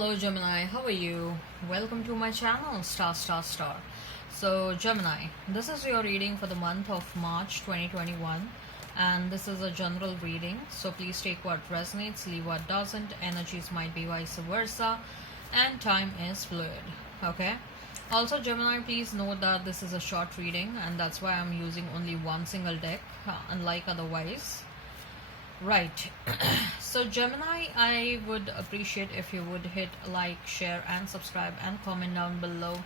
Hello Gemini, how are you? Welcome to my channel Star Star Star. So Gemini, this is your reading for the month of March 2021 and this is a general reading. So please take what resonates, leave what doesn't. Energies might be vice versa and time is fluid. Okay? Also Gemini, please note that this is a short reading and that's why I'm using only one single deck, unlike otherwise. Right. So Gemini, I would appreciate if you would hit like, share and subscribe and comment down below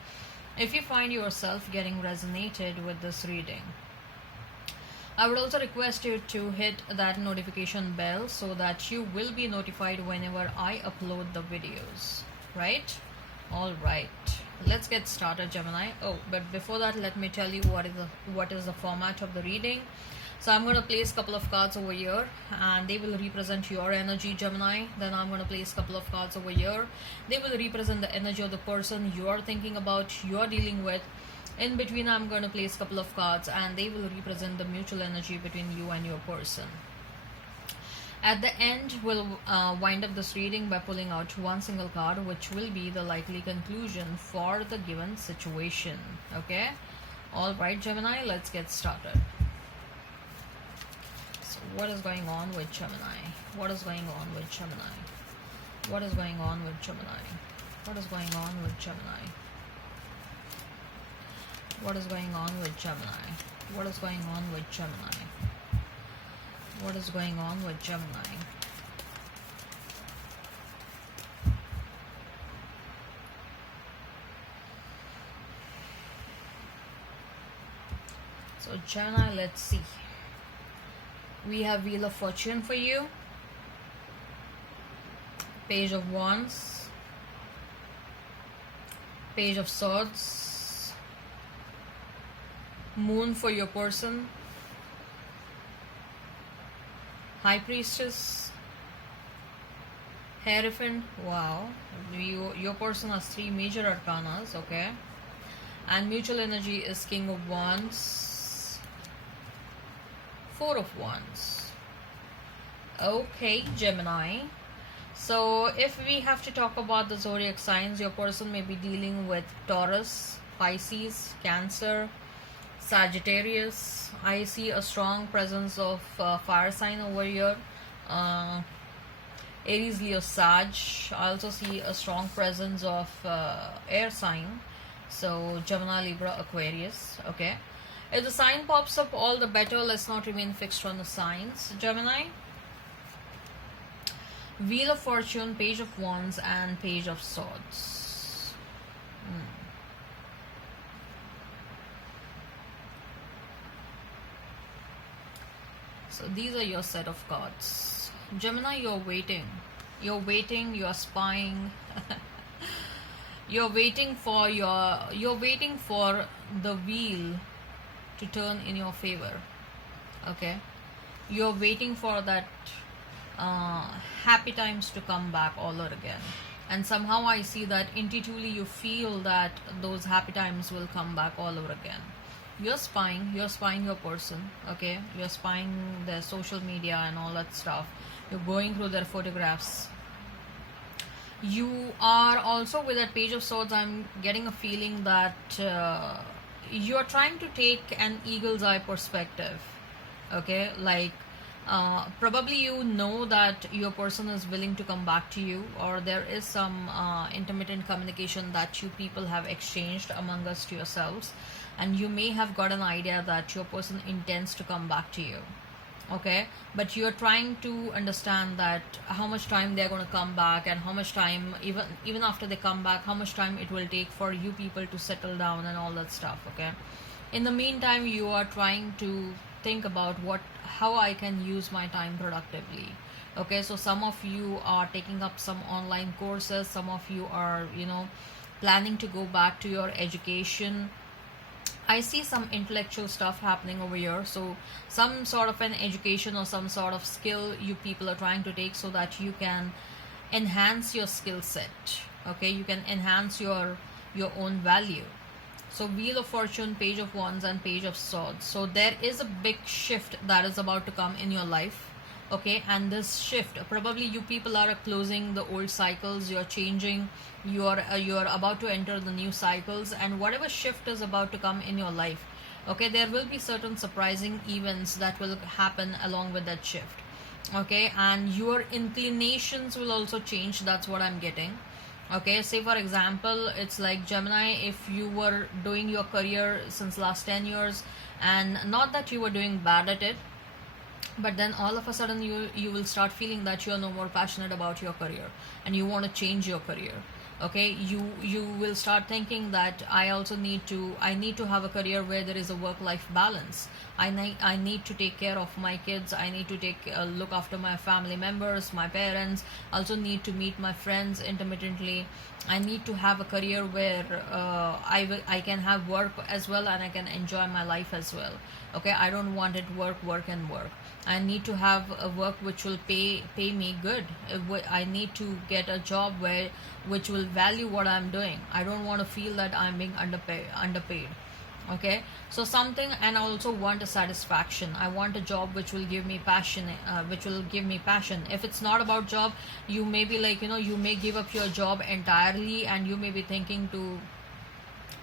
if you find yourself getting resonated with this reading. I would also request you to hit that notification bell so that you will be notified whenever I upload the videos. Right? Alright. Let's get started Gemini. Oh, but before that let me tell you what is the format of the reading. So I'm going to place a couple of cards over here and they will represent your energy Gemini. Then I'm going to place a couple of cards over here. They will represent the energy of the person you are thinking about, you are dealing with. In between I'm going to place a couple of cards and they will represent the mutual energy between you and your person. At the end we'll wind up this reading by pulling out one single card which will be the likely conclusion for the given situation. Okay? Alright Gemini, let's get started. What is going on with Gemini? What is going on with Gemini? What is going on with Gemini? What is going on with Gemini? What is going on with Gemini? What is going on with Gemini? What is going on with Gemini? So Gemini, let's see. We have Wheel of Fortune for you, Page of Wands, Page of Swords, Moon for your person, High Priestess, Hierophant. Wow, your person has three major arcanas. Okay, and mutual energy is King of Wands, Four of Wands. Okay Gemini, so if we have to talk about the zodiac signs, your person may be dealing with Taurus, Pisces, Cancer, Sagittarius. I see a strong presence of fire sign over here, Aries, Leo, Sag. I also see a strong presence of air sign, so Gemini, Libra, Aquarius. Okay, if the sign pops up, all the better. Let's not remain fixed on the signs. Gemini, Wheel of Fortune, Page of Wands and Page of Swords. So these are your set of cards. Gemini, you're waiting. You're waiting, you're spying. You're waiting for the wheel to turn in your favor. Okay, you're waiting for that happy times to come back all over again, and somehow I see that intuitively you feel that those happy times will come back all over again. You're spying your person. Okay, you're spying their social media and all that stuff. You're going through their photographs. You are also, with that Page of Swords, I'm getting a feeling that you are trying to take an eagle's eye perspective. Okay, like probably you know that your person is willing to come back to you, or there is some intermittent communication that you people have exchanged among us to yourselves, and you may have got an idea that your person intends to come back to you. Okay, but you're trying to understand that how much time they're going to come back, and how much time, even after they come back, how much time it will take for you people to settle down and all that stuff. Okay, in the meantime you are trying to think about how I can use my time productively. Okay, so some of you are taking up some online courses, some of you are planning to go back to your education. I see some intellectual stuff happening over here, so some sort of an education or some sort of skill you people are trying to take so that you can enhance your skill set. Okay, you can enhance your own value. So Wheel of Fortune, Page of Wands and Page of Swords. So there is a big shift that is about to come in your life. Okay, and this shift, probably you people are closing the old cycles, you're changing, you're about to enter the new cycles, and whatever shift is about to come in your life, okay, there will be certain surprising events that will happen along with that shift. Okay, and your inclinations will also change, that's what I'm getting. Okay, say for example, it's like Gemini, if you were doing your career since last 10 years, and not that you were doing bad at it, but then all of a sudden you will start feeling that you are no more passionate about your career and you want to change your career. Okay, you will start thinking that I need to have a career where there is a work life balance. I need to take care of my kids, I need to take look after my family members, my parents, also need to meet my friends intermittently. I need to have a career where I can have work as well and I can enjoy my life as well. Okay, I don't want it work and work. I need to have a work which will pay me good. I need to get a job where which will value what I'm doing. I don't want to feel that I'm being underpaid. Okay, so something, and I also want a satisfaction. I want a job which will give me passion, if it's not about job, you may be like, you may give up your job entirely and you may be thinking to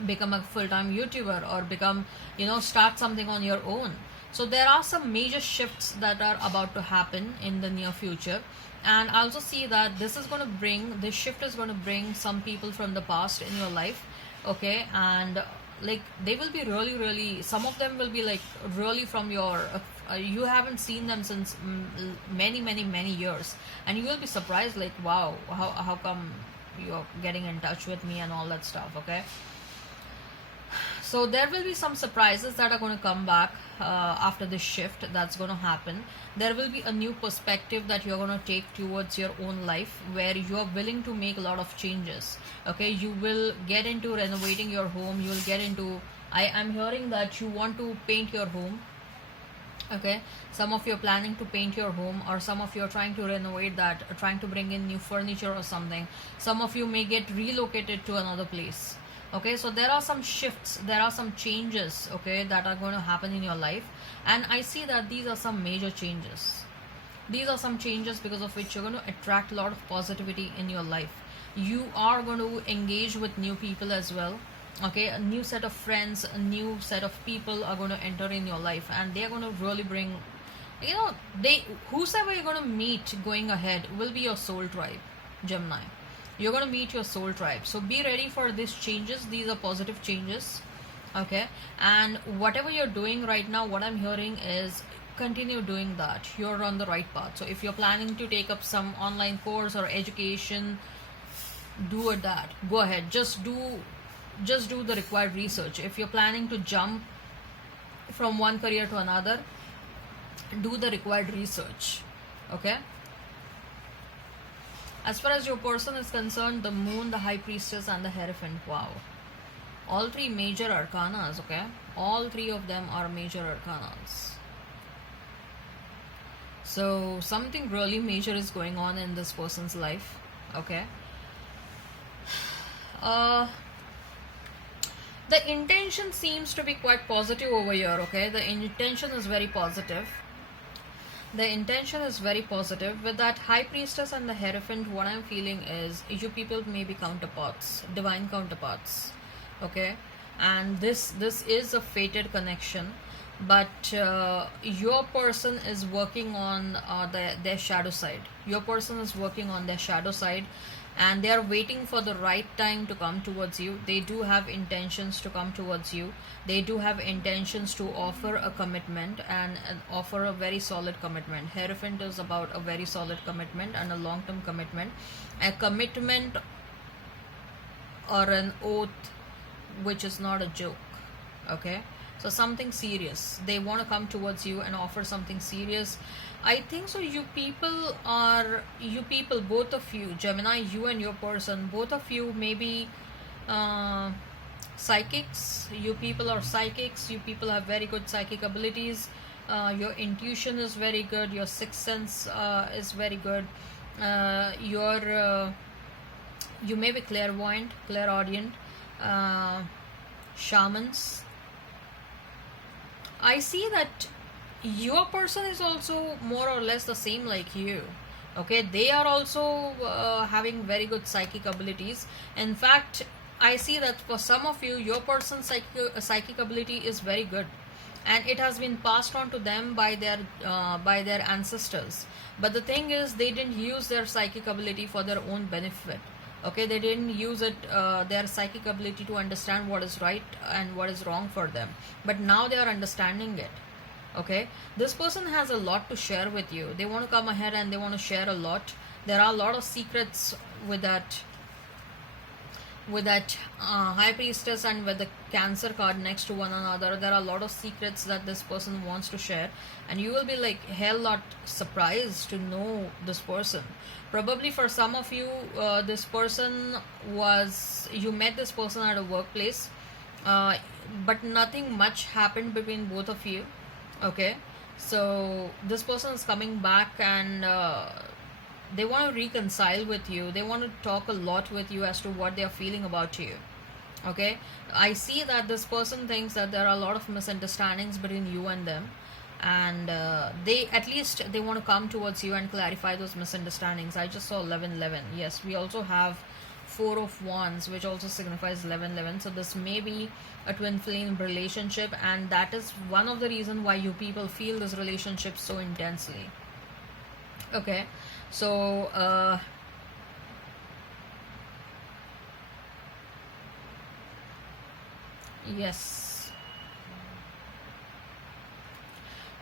become a full-time YouTuber or become, start something on your own. So there are some major shifts that are about to happen in the near future, and I also see that this shift is going to bring some people from the past in your life. Okay, and like they will be really, some of them will be like really from your you haven't seen them since many years, and you will be surprised like, wow, how come you're getting in touch with me and all that stuff. Okay, so there will be some surprises that are going to come back after this shift that's going to happen. There will be a new perspective that you're going to take towards your own life, where you are willing to make a lot of changes. Okay, you will get into renovating your home. You will get into, I'm hearing that you want to paint your home. Okay, some of you are planning to paint your home, or some of you are trying to renovate that, trying to bring in new furniture or something. Some of you may get relocated to another place. Okay, so there are some shifts, there are some changes, okay, that are going to happen in your life, and I see that these are some major changes. These are some changes because of which you're going to attract a lot of positivity in your life. You are going to engage with new people as well. Okay, a new set of friends, a new set of people are going to enter in your life, and they are going to really bring, whosoever you're going to meet going ahead will be your soul tribe, Gemini. You're going to meet your soul tribe, so be ready for these changes. These are positive changes. Okay, and whatever you're doing right now, what I'm hearing is continue doing that. You're on the right path. So if you're planning to take up some online course or education, do it. That go ahead, just do the required research. If you're planning to jump from one career to another, do the required research. Okay, as far as your person is concerned, the moon, the high priestess, and the hierophant. Wow, all three major arcanas. Okay, all three of them are major arcanas. So something really major is going on in this person's life. Okay, the intention seems to be quite positive over here. Okay, the intention is very positive. The intention is very positive. With that high priestess and the hierophant, what I'm feeling is you people may be counterparts, divine counterparts. Okay, and this is a fated connection, but your person is working on their shadow side. Your person is working on their shadow side, and they are waiting for the right time to come towards you. They do have intentions to come towards you. They do have intentions to offer a commitment, and offer a very solid commitment. Hierophant is about a very solid commitment and a long-term commitment. A commitment or an oath which is not a joke. Okay, so something serious. They want to come towards you and offer something serious. I think so. You people, both of you, Gemini, you and your person, both of you maybe psychics. You people are psychics. You people have very good psychic abilities. Your intuition is very good. Your sixth sense is very good. You may be clairvoyant, clairaudient, shamans. I see that your person is also more or less the same like you. Okay, they are also having very good psychic abilities. In fact, I see that for some of you, your person's psychic ability is very good, and it has been passed on to them by their ancestors. But the thing is, they didn't use their psychic ability for their own benefit. Okay, they didn't use it, their psychic ability, to understand what is right and what is wrong for them. But now they are understanding it. Okay, this person has a lot to share with you. They want to come ahead and they want to share a lot. There are a lot of secrets with that, high priestess and with the Cancer card next to one another. There are a lot of secrets that this person wants to share, and you will be like hell lot surprised to know this person. Probably for some of you, this person was, you met this person at a workplace, uh, but nothing much happened between both of you. Okay, so this person is coming back, and they want to reconcile with you. They want to talk a lot with you as to what they are feeling about you. Okay, I see that this person thinks that there are a lot of misunderstandings between you and them, and they, at least they want to come towards you and clarify those misunderstandings. I just saw 1111. Yes, we also have Four of Wands, which also signifies 1111. So this may be a twin flame relationship, and that is one of the reason why you people feel this relationship so intensely. Okay, so yes,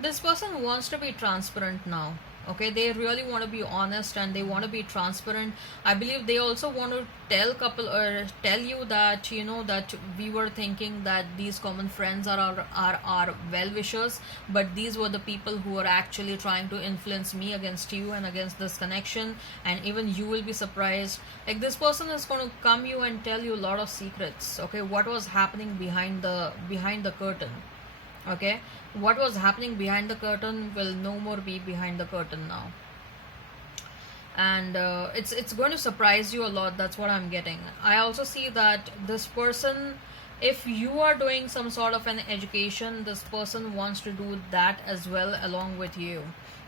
this person wants to be transparent now. Okay, they really want to be honest and they want to be transparent. I believe they also want to tell you that, you know, that we were thinking that these common friends are our well wishers, but these were the people who are actually trying to influence me against you and against this connection. And even you will be surprised, like this person is going to come you and tell you a lot of secrets. Okay, what was happening behind the curtain. Okay, what was happening behind the curtain will no more be behind the curtain now, and it's going to surprise you a lot. That's what I'm getting. I also see that this person, if you are doing some sort of an education, this person wants to do that as well along with you.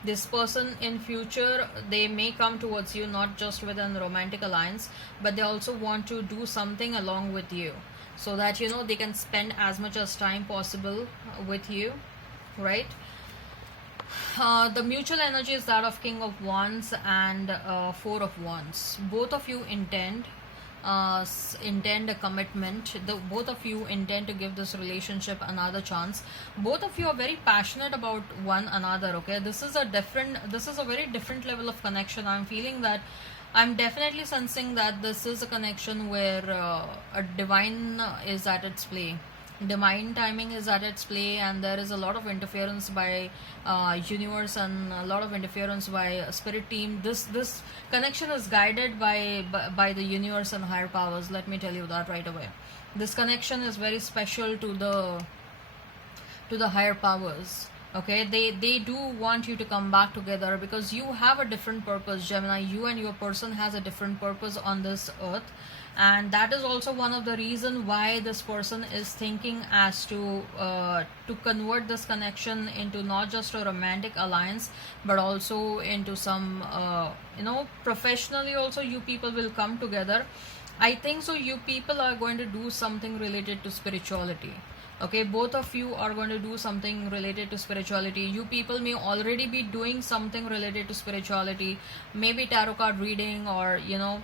This person in future, they may come towards you not just with an romantic alliance, but they also want to do something along with you, so that, you know, they can spend as much as time possible with you, right? The mutual energy is that of King of Wands and Four of Wands. Both of you intend a commitment. Both of you intend to give this relationship another chance. Both of you are very passionate about one another. Okay, this is a very different level of connection. I'm feeling that, I'm definitely sensing that this is a connection where a divine is at its play. Divine timing is at its play, and there is a lot of interference by universe and a lot of interference by spirit team. This connection is guided by the universe and higher powers. Let me tell you that right away. This connection is very special to the higher powers. Okay, they do want you to come back together because you have a different purpose, Gemini. You and your person has a different purpose on this earth, and that is also one of the reason why this person is thinking as to convert this connection into not just a romantic alliance, but also into some professionally also you people will come together. I think so you people are going to do something related to spirituality. Okay, both of you are going to do something related to spirituality. You people may already be doing something related to spirituality, maybe tarot card reading, or you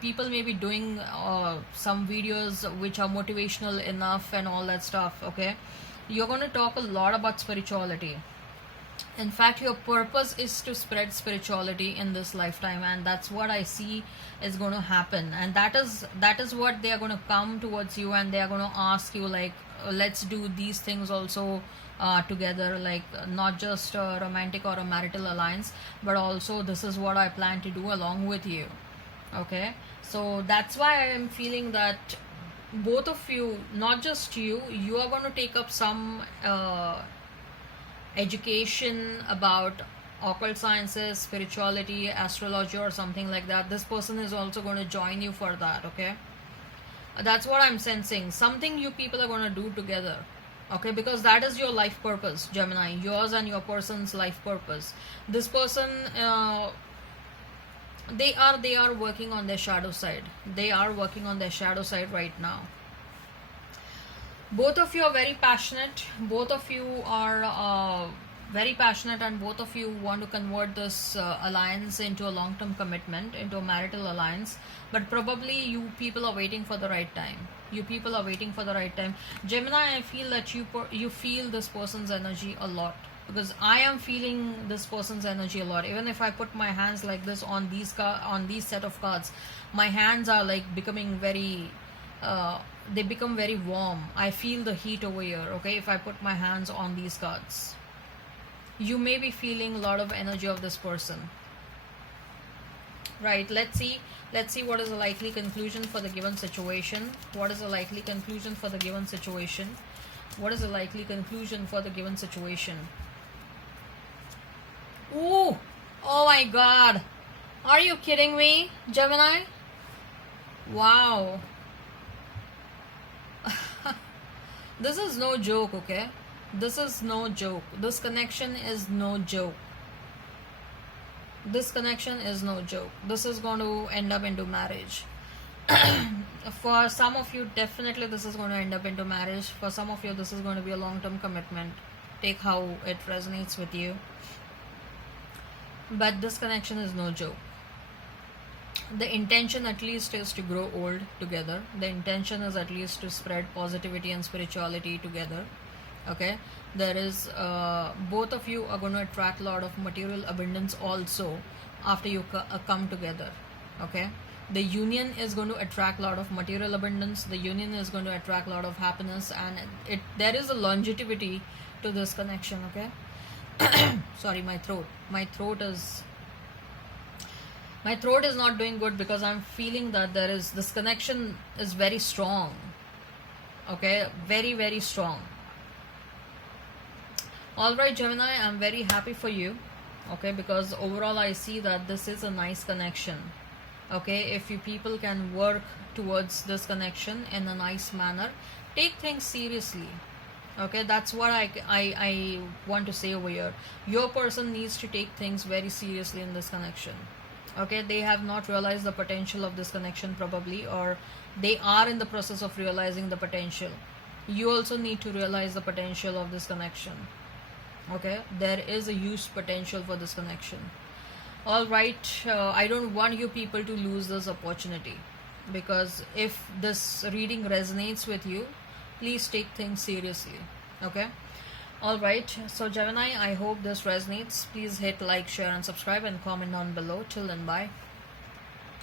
people may be doing some videos which are motivational enough and all that stuff. Okay, you're going to talk a lot about spirituality. In fact, your purpose is to spread spirituality in this lifetime, and that's what I see is going to happen. And that is what they are going to come towards you, and they are going to ask you, like, let's do these things also together, like not just a romantic or a marital alliance, but also this is what I plan to do along with you. Okay, so that's why I am feeling that both of you, not just you are going to take up some education about occult sciences, spirituality, astrology, or something like that. This person is also going to join you for that. Okay, that's what I'm sensing. Something you people are going to do together. Okay, because that is your life purpose, Gemini, yours and your person's life purpose. This person, they are working on their shadow side. They are working on their shadow side right now. Both of you are very passionate. Both of you are very passionate, and both of you want to convert this alliance into a long-term commitment, into a marital alliance. But probably you people are waiting for the right time. You people are waiting for the right time. Gemini, I feel that you feel this person's energy a lot, because I am feeling this person's energy a lot. Even if I put my hands like this on these set of cards, my hands are like becoming very they become very warm. I feel the heat over here, okay, if I put my hands on these cards. You may be feeling a lot of energy of this person. Right, let's see what is the likely conclusion for the given situation. What is the likely conclusion for the given situation? What is the likely conclusion for the given situation? Ooh, oh my god. Are you kidding me, Gemini? Wow. This is no joke, okay? This is no joke. This connection is no joke. This connection is no joke. This is going to end up into marriage. For some of you, definitely this is going to end up into marriage. For some of you, this is going to be a long-term commitment. Take how it resonates with you. But this connection is no joke. The intention at least is to grow old together. The intention is at least to spread positivity and spirituality together. Okay, there is both of you are going to attract a lot of material abundance also after you come together. Okay, the union is going to attract a lot of material abundance. The union is going to attract a lot of happiness, and there is a longevity to this connection. Okay. Sorry, my throat is not doing good, because I'm feeling that this connection is very strong. Okay, very, very strong. Alright, Gemini, I'm very happy for you. Okay, because overall I see that this is a nice connection. Okay, if you people can work towards this connection in a nice manner, take things seriously. Okay, that's what I want to say over here. Your person needs to take things very seriously in this connection. Okay, they have not realized the potential of this connection probably, or they are in the process of realizing the potential. You also need to realize the potential of this connection. Okay, there is a huge potential for this connection. All right, I don't want you people to lose this opportunity, because if this reading resonates with you, please take things seriously. Okay. Alright, so Gemini, I hope this resonates. Please hit like, share and subscribe, and comment down below. Till then, bye.